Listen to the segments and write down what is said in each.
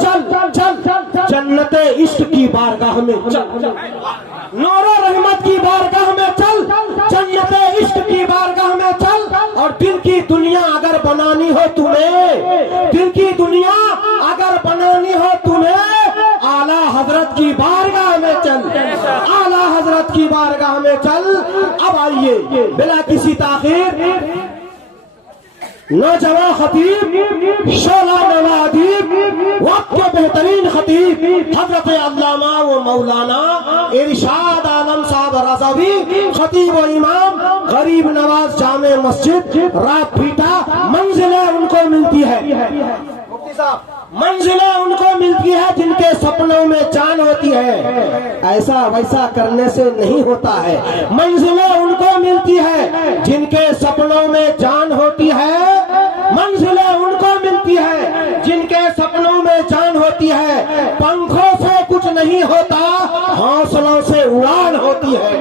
चल चल जन्नते इश्क की बारगाह में चल, नूर रहमत की बारगाह में चल, जन्नते इश्क की बारगाह में चल। और दिल की दुनिया अगर बनानी हो तुम्हें, दिल की दुनिया अगर बनानी हो तुम्हें, आला हजरत की बारगाह में चल, आला हजरत की बारगाह में चल। अब आइए बिना किसी ताखीर नौजवान खतीब, शोला नवादीब, वक्त के बेहतरीन खतीब हजरत अल्लामा व मौलाना इरशाद आलम साहब रज़वी, खतीब व इमाम, गरीब नवाज जामे मस्जिद रातपीटा। मंजिलें उनको मिलती है, मंजिलें उनको मिलती है जिनके सपनों में जान होती है, ऐसा वैसा करने से नहीं होता है। मंजिलें उनको मिलती है जिनके सपनों में जान होती है, मंजिलें उनको मिलती है जिनके सपनों में जान होती है। पंखों से कुछ नहीं होता, हौसलों से उड़ान होती है।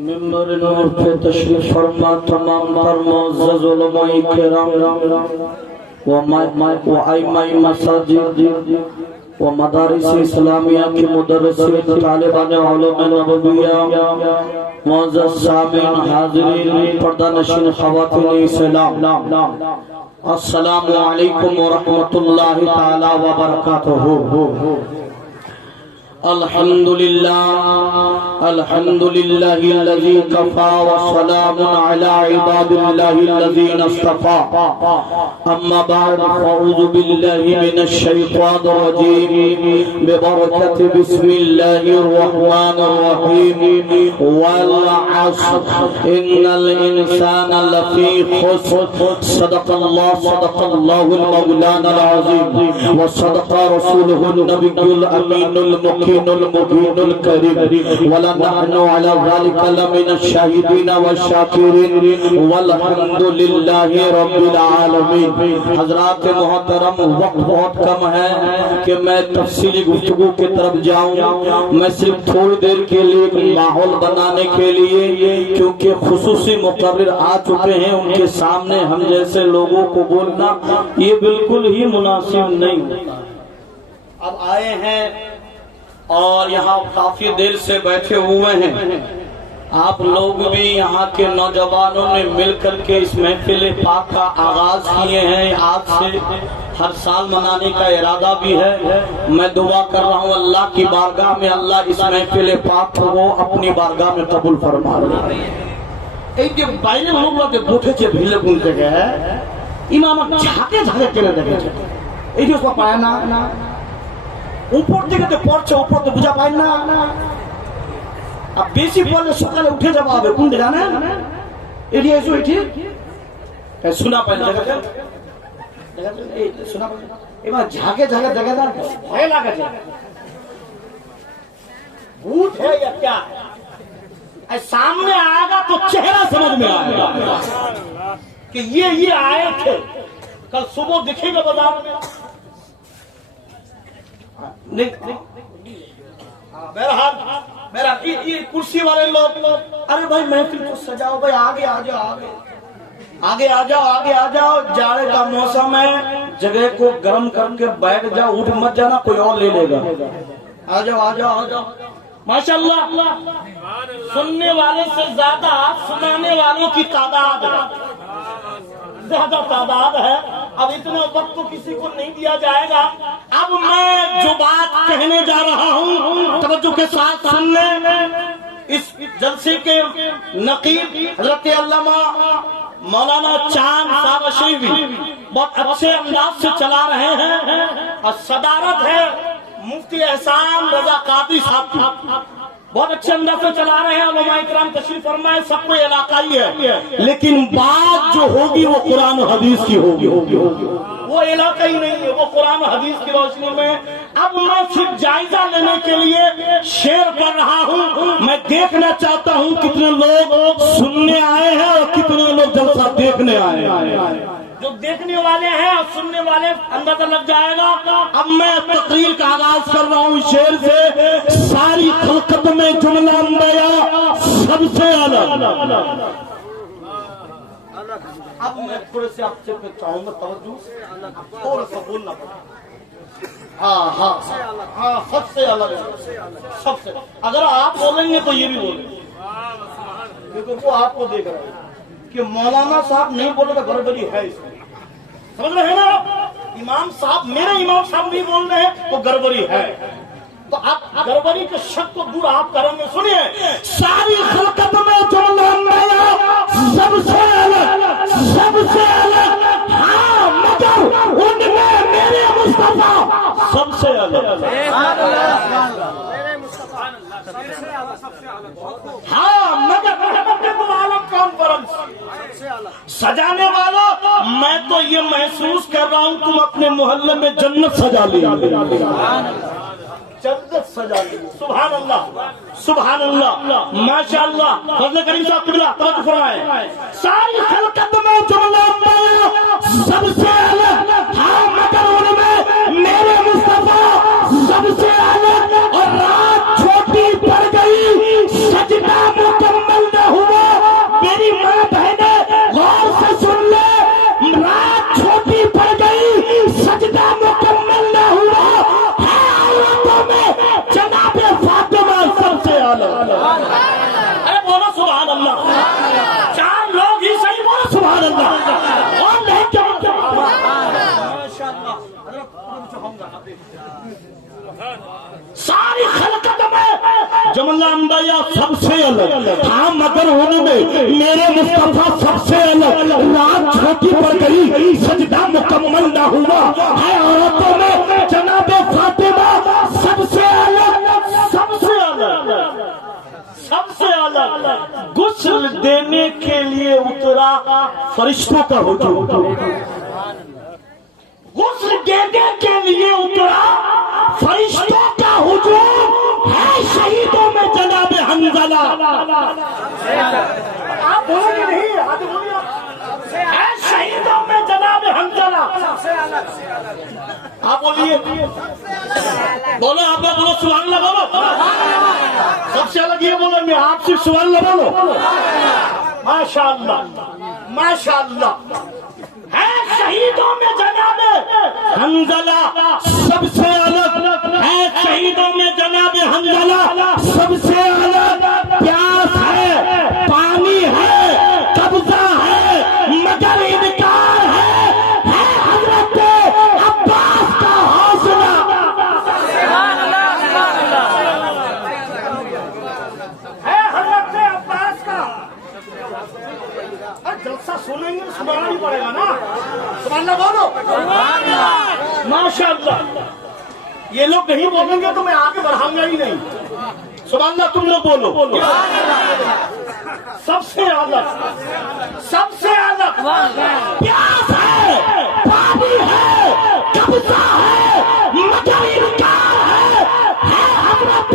मिंबर नूर पे तशरीफ फरमा तमाम तर मुअज़्ज़ज़ उलमाए किराम व आइम्माए मसाजिद व मदारिस इस्लामिया के मुदर्रिसीन, तालिबान उलूम नबविया, मुअज़्ज़ज़ सामीन, हाज़िरीन, पर्दानशीन, ख़वातीन इस्लाम, अस्सलामु अलैकुम व रहमतुल्लाहि तआला व बरकातुहू। अल्हम्दुलिल्लाह अल्हम्दुलिल्लाहिल्लज़ी कफ़ा व सलामुन अला इबादिल्लाहिल्लज़ीना इस्तफ़ा। अम्मा बाद फ़अऊज़ु बिल्लाहि मिनश शैतानिर रजीम। बिबरकति बिस्मिल्लाहिर रहमानिर रहीम। वल अस्र इन्नल इंसाना लफ़ी खुस्र। सदक़ल्लाहुल मौलानाल अज़ीम व सदक़ रसूलुहुन नबियुल अमीनुल मुकीनुल मुबीनुल करीम। वला नहनु अला ज़ालिका लमिनश शाहिदीन व शाकिरीन वल्हम्दुलिल्लाहि रब्बिल आलमीन। हज़रात मोहतरम, वक्त बहुत कम है कि मैं तफसीली गुफ्तगू की तरफ जाऊं। मैं सिर्फ थोड़ी देर के लिए एक माहौल बनाने के लिए, क्योंकि खुसूसी मुकर्रिर आ चुके हैं, उनके सामने हम जैसे लोगों को बोलना ये बिल्कुल ही मुनासिब नहीं होता। अब आए हैं और यहाँ काफी देर से बैठे हुए हैं। आप लोग भी यहाँ के नौजवानों ने मिलकर के इस महफिल पाक का आगाज किए हैं। आज से हर साल मनाने का इरादा भी है। मैं दुआ कर रहा हूँ अल्लाह की बारगाह में, अल्लाह इस महफिल पाक को वो अपनी बारगाह में कबूल फरमा ले। एक जो বাইরে লোকগুলোকে বসেছে ভিলে কোন থেকে ইমাম ঝাঁকে ঝাঁকে কেনে দেখেছে, এই যে সব পায় না, উপর থেকে তো পড়ছে, উপর তো বুঝা পায় না। আর বেশি পড়লে সকালে উঠে যাওয়া হবে কোন দিকে জানেন? এটি এসো, এটি শোনা পায় না, দেখেছেন দেখেছেন এই শোনা পায়। এবার ঝাঁকে ঝাঁকে দেখে না, ভয় লাগেছে, भूत है या क्या? सामने आएगा तो चेहरा समझ में आएगा कि ये आए थे, कल सुबह दिखेगा बाजार में। मेरा ये कुर्सी वाले लोग, अरे भाई महफिल को सजाओ भाई, आगे आ जाओ, आगे आ जाओ, आगे आ जाओ। जाड़े का मौसम है, जगह को गर्म करके बैठ जाओ, उठ मत जाना, कोई और ले लेगा। आ जाओ, आ जाओ, आ जाओ। माशाअल्लाह, सुनने वाले से ज्यादा सुनाने वालों की तादाद ज्यादा तादाद है। अब इतना वक्त तो किसी को नहीं दिया जाएगा। अब मैं जो बात कहने जा रहा हूँ, तवज्जो के साथ सुनने। इस जलसे के नकीब हज़रत अल्लामा मौलाना चांद साहब शरीफ बहुत अच्छे अंदाज से चला रहे हैं, और सदारत है मुफ्ती एहसान रजा कादी साहब, बहुत अच्छे अंदाज से चला रहे हैं। उलमाए किराम तशरीफ फरमाए, सबको इलाकाई है, लेकिन बात जो होगी वो कुरान और हदीस की होगी, वो इलाकाई नहीं है, वो कुरान और हदीस की रोशनी में। अब मैं सिर्फ जायजा लेने के लिए शेर पढ़ रहा हूँ। मैं देखना चाहता हूँ कितने लोग सुनने आए हैं और कितने लोग जलसा देखने आए हैं। जो देखने वाले हैं और सुनने वाले अंदाजा लग जाएगा। अब मैं तकरीर का आगाज कर रहा हूँ शेर से। सारी खलकत में जुमला अंबिया सबसे अलग, अब मैं थोड़े से आपसे चाहूंगा तवज्जो, थोड़ा सा बोलना पड़ेगा। हाँ हाँ हाँ, सबसे अलग है, सबसे। अगर आप बोलेंगे तो ये भी बोलेंगे, क्योंकि वो आपको देख रहे हैं कि मौलाना साहब नहीं बोले तो गड़बड़ी है इसमें, समझ रहे हैं ना? इमाम साहब, मेरे इमाम साहब नहीं बोल रहे हैं तो गड़बड़ी है। तो आप गड़बड़ी के शक को दूर आप करेंगे। सुनिए, सारी खलकत में जुमला मेरा सबसे अलग, हाँ मगर उनमें मेरे मुस्तफा सबसे अलग। हाँ मगर आलम कॉन्फ्रेंस सजाने वालों, मैं तो ये महसूस कर रहा हूँ तुम अपने मोहल्ले में जन्नत सजा लिया, जन्नत सजा ली। सुभान अल्लाह, सुभान अल्लाह, माशाअल्लाह। फजल करीम साहब किबला तवज्जो फरमाएं। सारी खलकत में जुमला मेरा सबसे अलग, हाँ मगर उनमें मेरे मुस्तफा सबसे अलग। और रात छोटी पड़ गई, सजदा मुकम्मल न हुआ। मेरी माँ बहने गौर से सुन ले, रात छोटी पड़ गई, सजदा मुकम्मल न हुआ। है औरतों में जनाबे फातिमा सबसे अलग। अरे बोलो सुभान अल्लाह, चार लोग ही सही बोलो सुभान अल्लाह। और नहीं क्या सारी खलकत में जमला अंबिया सबसे अलग, हाँ मगर उनमें मेरे मुस्तफा सबसे अलग। रात छोटी पड़ गई, सजदा मुकम्मल न हुआ। है औरतों में जनाबे फातिमा सबसे अलग, सबसे अलग, सबसे अलग। गुस्ल देने के लिए उतरा फरिश्तों का हुजूम, गुस्ल देने के लिए उतरा फरिश्तों का हुजूम। है शहीदों में जनाबे हंजला। आप बोलेंगे नहीं, आगे बोलिए। है शहीदों में जनाब हंजला, आप बोलिए, बोलो आप लोग बोलो सुभान अल्लाह, बोलो सबसे अलग ये बोलेंगे, आप सिर्फ सुभान अल्लाह बोलो। माशाअल्लाह, माशाअल्लाह। है शहीदों में जनाबे हंजला सबसे अलग, है शहीदों में जनाबे हंजला सबसे अलग। प्यास है, पानी है, कब्जा है, मगर इनकार है हजरत अब्बास का हौसला। है हजरत अब्बास का। जलसा सुनेंगे सुनाना ही पड़ेगा ना, सुभान अल्लाह बोलो। माशाअल्लाह, ये लोग नहीं बोलेंगे तो मैं आगे बढ़ाऊंगा ही नहीं। सुभान अल्लाह, तुम लोग बोलो। सबसे अलग, सबसे अलग। प्यास है, पानी है, कब्जा है, मगर इनकार है हजरत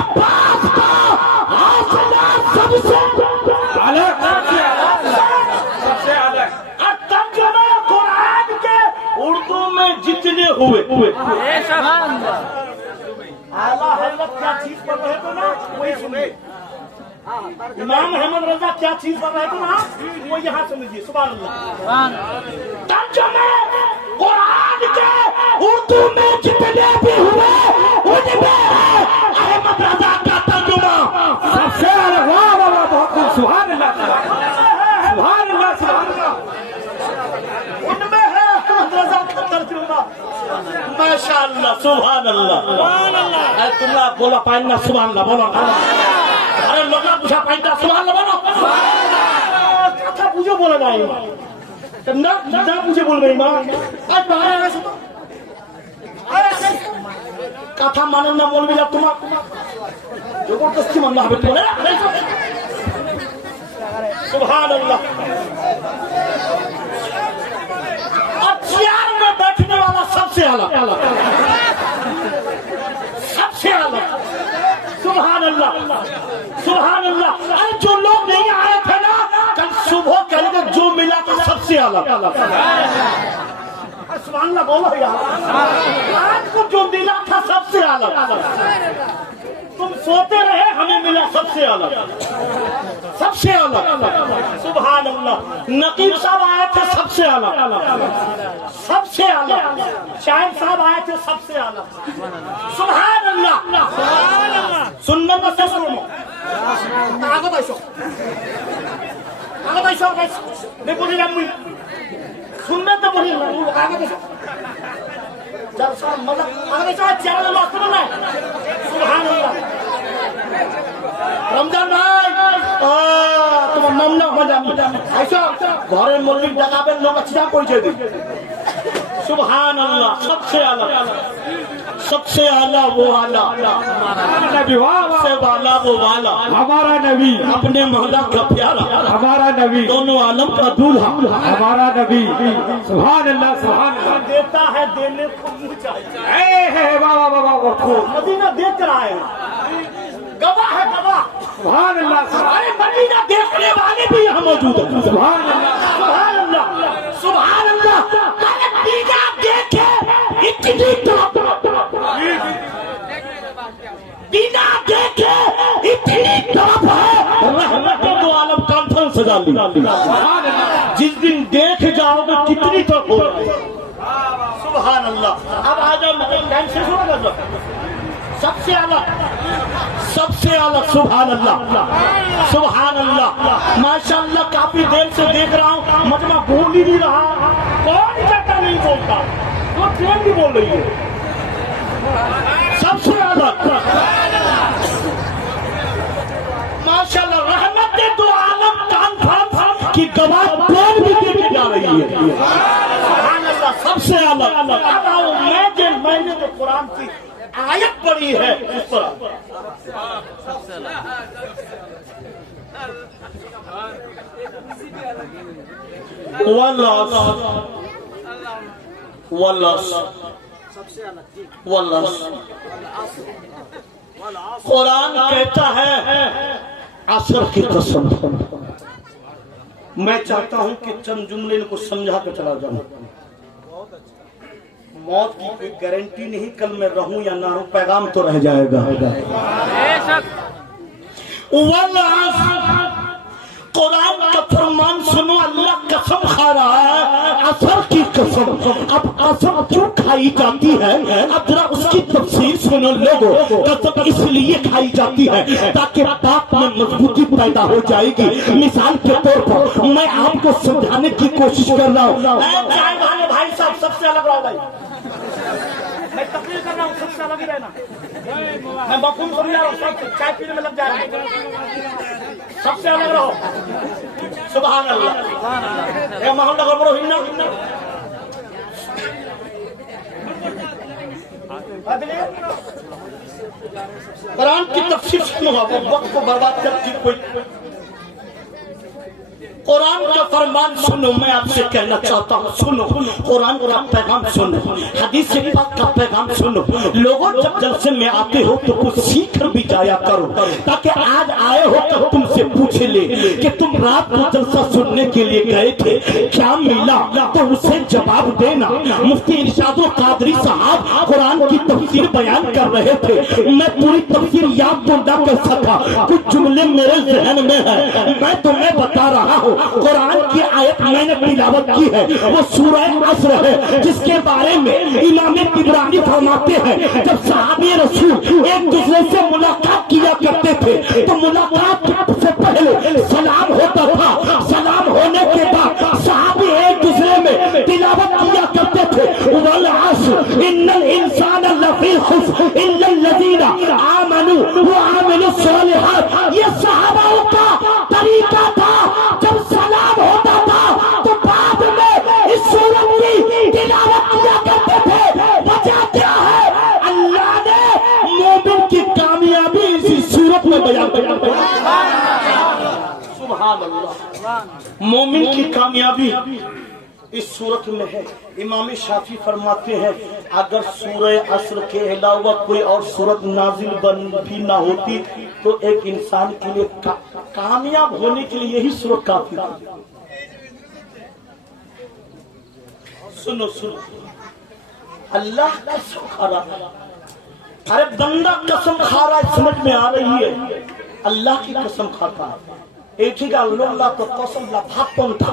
अब्बास का हौसला सबसे अलग, सबसे अलग। और तर्जुमा कुरान के उर्दू में जितने हुए आला हजरत क्या चीज पढ़ रहे थे ना, वही सुनिए। इमाम अहमद रजा क्या चीज पढ़ रहे थे ना, वो यहाँ सुनिए। सुभान अल्लाह। तर्जुमे कुरान के उर्दू में जितने भी हुए उनमें है अहमद रजा का तर्जुमा सबसे अलग। वाह वाह वाह, बहुत सुभान अल्लाह, सुभान अल्लाह, सुभान अल्लाह। उनमें है अहमद रजा का तर्जुमा। माशाअल्लाह, सुभान अल्लाह। अरे तुम लोग बोला पाइना सुभान अल्लाह बोलो। अरे लोग पूछा पाइना सुभान अल्लाह बोलो। कथा पूछो बोला ना ना ना पूछे बोल रही माँ। आज बाहर कथा मानन ना बोल भी जा तुम जबरदस्ती मानना है बोले। सुभान अल्लाह। और चेयर में बैठने वाला सबसे अलग, सबसे अलग। सुभान अल्लाह, सुभान अल्लाह। अरे जो लोग नहीं आए थे ना कल सुबह करेंगे, जो मिला था सबसे अलग। सुभान अल्लाह बोलो यार। आज को जो मिला था सबसे अलग। तुम सोते रहे, हमें मिला सबसे अलग, सबसे अलग। सुभान अल्लाह। नकीब साहब आए थे सबसे अलग, सबसे अलग। शाहिद साहब आए थे सबसे अलग। सुभान अल्लाह। सुनने में से सुनो आगे बैठो, आगे बैठो, मैं बोली जाऊंगी सुनने तो बोली आगे बैठो, जब सब मतलब आगे बैठो, चैनल में सुनो ना। सुभान अल्लाह। रमजान भाई তোমার নাম না আইসো ঘরের মল্লিক ডাকাবেন, লোক अच्छा পরিচয় দিন। सुभान अल्लाह। सबसे अलग, सबसे आला वो आला, नबी सबसे वाला वो वाला, हमारा नबी, अपने मोहल्ला का प्यारा, हमारा नबी, दोनों आलम का दूल्हा, हमारा नबी। सुभान अल्लाह, सुभान अल्लाह। देता है, देने को मुँह चाहिए। है बाबा बाबा मदीना देख कर आए, गवाह है गवाह। सुभान अल्लाह, अरे मदीना देखने वाले भी यहाँ मौजूद है। सुभान अल्लाह, सुभान अल्लाह, सुभान अल्लाह। मदीना देखे इतनी तरफ, बिना देखे इतनी तरफ है। रहमत दो आलम कॉन्फ्रेंस सजा ली। जिस दिन देख जाओगे कितनी तरफ हो। सुभान अल्लाह। अब आ जाओ, टाइम से शुरू कर लो। सबसे अलग, सबसे अलग। सुभान अल्लाह, सुभान अल्लाह। माशाअल्लाह काफी देर से देख रहा हूँ, मजमा बोल ही नहीं रहा, कौन जाता नहीं बोलता, वो ट्रेन भी बोल रही है। सबसे अलग माशाअल्लाह। रहमत दो आलम कॉन्फ्रेंस की गवाह ट्रेन भी देके जा रही है। सुभान अल्लाह। सबसे अलग। अब आओ, मैंने जो कुरान की आयत पढ़ी है उस पर कुरान कहता है असर की कसम। मैं चाहता हूं कि चंद जुमले को समझा कर चला जाऊं। मौत की कोई गारंटी नहीं, कल मैं रहूं या ना रहूं, पैगाम तो रह जाएगा। कुरान का फरमान सुनो, अल्लाह कसम खा रहा है, असर की कसम। अब कसम क्यों खाई जाती है, अब जरा उसकी तफसीर सुनो लोगों। कसम इसलिए खाई जाती है ताकि बात में मजबूती पैदा हो जाएगी। मिसाल के तौर पर मैं आपको समझाने की कोशिश कर रहा हूँ। भाई साहब सबसे अलग रहो भाई, मैं तकरीर कर रहा हूँ, सबसे अलग ही रहना। मैं मफहूम समझा रहा हूँ, चाय पीने में लग जाएगा, सबसे अलग रहो। सुभान अल्लाह। ये मोहल्ला का बड़ो हिन्ना कुरान की तफसीर सुनो, वक्त को बर्बाद करती कोई। कुरान का फरमान सुनो, मैं आपसे कहना चाहता हूँ, सुनो कुरान का पैगाम सुनो, हदीस पाक का पैगाम सुनो। लोगों जब जलसे में आते हो तो कुछ सीख कर भी जाया करो, ताकि आज आए हो तो तुमसे पूछ ले कि तुम रात को जलसा सुनने के लिए गए थे, क्या मिला, तो उसे जवाब देना। मुफ्ती इरशादुल कादरी साहब कुरान की तफसीर बयान कर रहे थे। मैं पूरी तफसीर याद तो न कर सका, कुछ जुमले मेरे जहन में है, मैं तुम्हें बता रहा हूँ। कुरान की आयत मैंने तिलावत की है, वो सूरह असर है, जिसके बारे में इमाम तिबरानी फरमाते हैं जब सहाबे रसूल एक दूसरे से मुलाकात किया करते थे तो मुलाकात से पहले सलाम होता था, सलाम होने के बाद सहाबे एक दूसरे में तिलावत किया करते थे, वल अस्र इन्नल इंसान लफी खुस्र इल्लल्लज़ीना आमनू व अमिलुस सालिहात। ये सहाबाओं का तरीका था, जब सलाम होता था तो बाद में इस सूरत की तिलावत किया करते थे। वजह क्या है, अल्लाह ने मोमिन की कामयाबी इसी सूरत में बयान किया। सुभान अल्लाह। मोमिन की कामयाबी इस सूरत में है। इमाम शाफी फरमाते हैं अगर सूरह असर के अलावा कोई और सूरत नाजिल भी ना होती तो एक इंसान के लिए कामयाब होने के लिए यही सूरत काफी थी। सुनो सुनो, अल्लाह का शुक्र अरे बंदा कसम खा रहा है, समझ में आ रही है, अल्लाह की कसम खाता है। एक ही का अल्लाह तो कसम ला भाग कौन था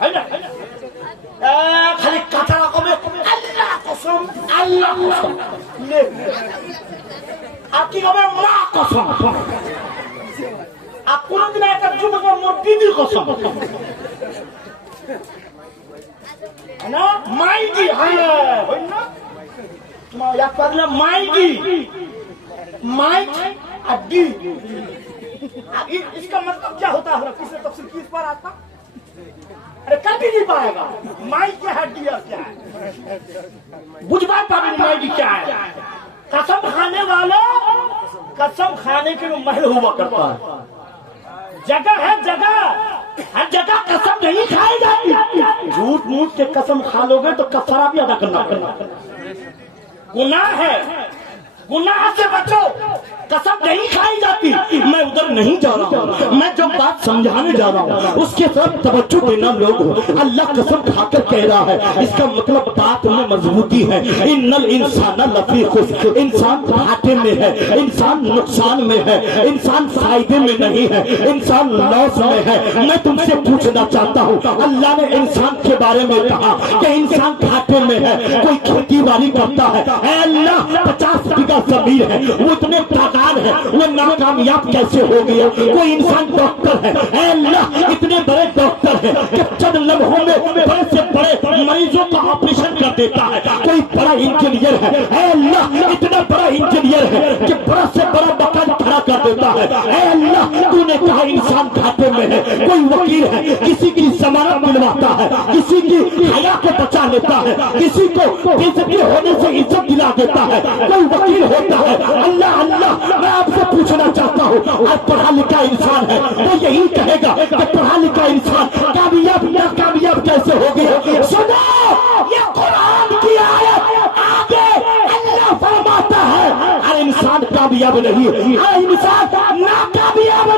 है ना? खाली कचरा को में अल्लाह कसम ले आपकी कबे माँ कसम आप पूरा दिन आकर चुप कर मोटी दी कसम है ना? माई की है ना? तुम्हारा याद कर ले माई की माई अड्डी। इसका मतलब क्या होता है? किसने तफसीर की इस पर आता? अरे कर भी नहीं पाएगा। माई क्या हड्डी और क्या है बुझ बात पाबी माई की क्या है? कसम खाने वालों, कसम खाने के लिए महल हुआ करता है, जगह है जगह, हर जगह कसम नहीं खाई जाती। झूठ मूठ के कसम खा लोगे तो कफारा भी अदा करना गुनाह है, गुनाह से बचो। कसम नहीं खाई जाती। मैं उधर नहीं जा रहा हूँ, मैं जो बात समझाने जा रहा हूँ उसके साथ तवज्जो देना लोग। अल्लाह कसम खाकर कह रहा है, इसका मतलब बात में मजबूती है। इन्नल इंसान लफी खुस्र, इंसान घाटे में है, इंसान नुकसान में है, इंसान फायदे में नहीं है, इंसान लॉस में है। मैं तुमसे पूछना चाहता हूँ, अल्लाह ने इंसान के बारे में कहा कि इंसान घाटे में है। कोई खेती बाड़ी करता है, अल्लाह 50 बीघा जमीन है, वो इतने तादाद है, वो नाकामयाब कैसे हो गया? कोई इंसान डॉक्टर है, अल्लाह इतने बड़े डॉक्टर है कि चंद लम्हों में बड़े से बड़े मरीजों का ऑपरेशन कर देता है। कोई बड़ा इंजीनियर है, अल्लाह इतना बड़ा इंजीनियर है कि बड़ा से बड़ा मकान खड़ा कर देता है। अल्लाह तूने कहा इंसान घाटे में है। कोई वकील है, किसी की जमानत दिलवाता है, किसी की हया को बचा लेता है, किसी को बेइज्जती होने से इज्जत दिला देता है, कोई वकील होता है। अल्लाह अल्लाह मैं आपसे पूछना चाहता हूँ, आज पढ़ा लिखा इंसान है तो यही कहेगा कि पढ़ा लिखा इंसान कामयाब या कामयाब कैसे हो गया? सुनो, ये कुरान की आयत आगे अल्लाह फरमाता है हर इंसान कामयाब नहीं, हर इंसान नाकामयाब